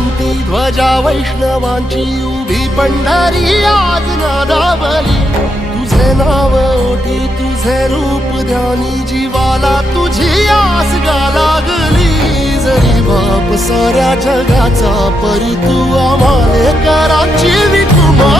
क्रांती ध्वजा वैष्णवांची उभी पंढरी आज नादावली. तुझे नाव ओठी तुझे रूप ध्यानी जीवाला तुझी आस गा लागली. जरी बाप साऱ्या जगाचा परी तू आम्हाले कराची विठुमा